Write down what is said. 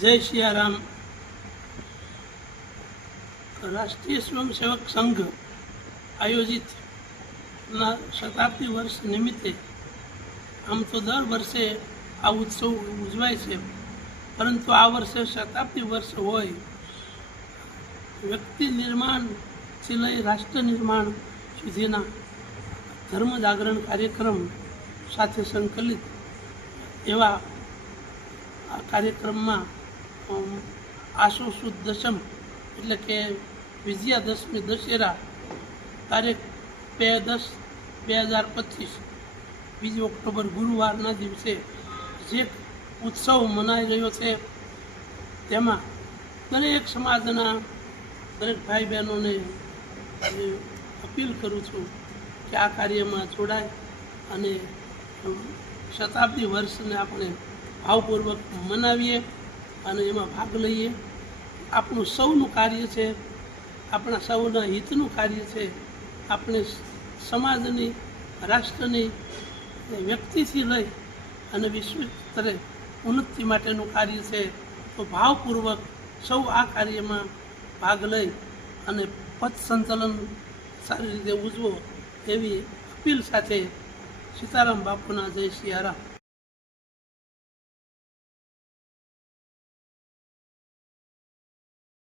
જય સિયારામ. રાષ્ટ્રીય સ્વયંસેવક સંઘ આયોજિત શતાબ્દી વર્ષ નિમિત્તે આમ તો દર વર્ષે આ ઉત્સવ ઉજવાય છે, પરંતુ આ વર્ષે શતાબ્દી વર્ષ હોય, વ્યક્તિ નિર્માણથી લઈ રાષ્ટ્ર નિર્માણ સુધીના ધર્મ જાગરણ કાર્યક્રમ સાથે સંકલિત એવા આ કાર્યક્રમમાં આસો સુદ દશમ એટલે કે વિજયાદશમી દશેરા તારીખ 2/10/2025 2 ઓક્ટોબર ગુરુવારના દિવસે જે ઉત્સવ મનાઈ રહ્યો છે, તેમાં દરેક સમાજના દરેક ભાઈ બહેનોને અપીલ કરું છું કે આ કાર્યમાં જોડાય અને શતાબ્દી વર્ષને આપણે ભાવપૂર્વક મનાવીએ અને એમાં ભાગ લઈએ. આપણું સૌનું કાર્ય છે, આપણા સૌના હિતનું કાર્ય છે. આપણે સમાજની, રાષ્ટ્રની, વ્યક્તિથી લઈ અને વિશ્વ સ્તરે ઉન્નતિ માટેનું કાર્ય છે. તો ભાવપૂર્વક સૌ આ કાર્યમાં ભાગ લઈ અને પથ સંચલન સારી રીતે ઉજવો એવી અપીલ સાથે સીતારામ બાપુના જય સિયારામ.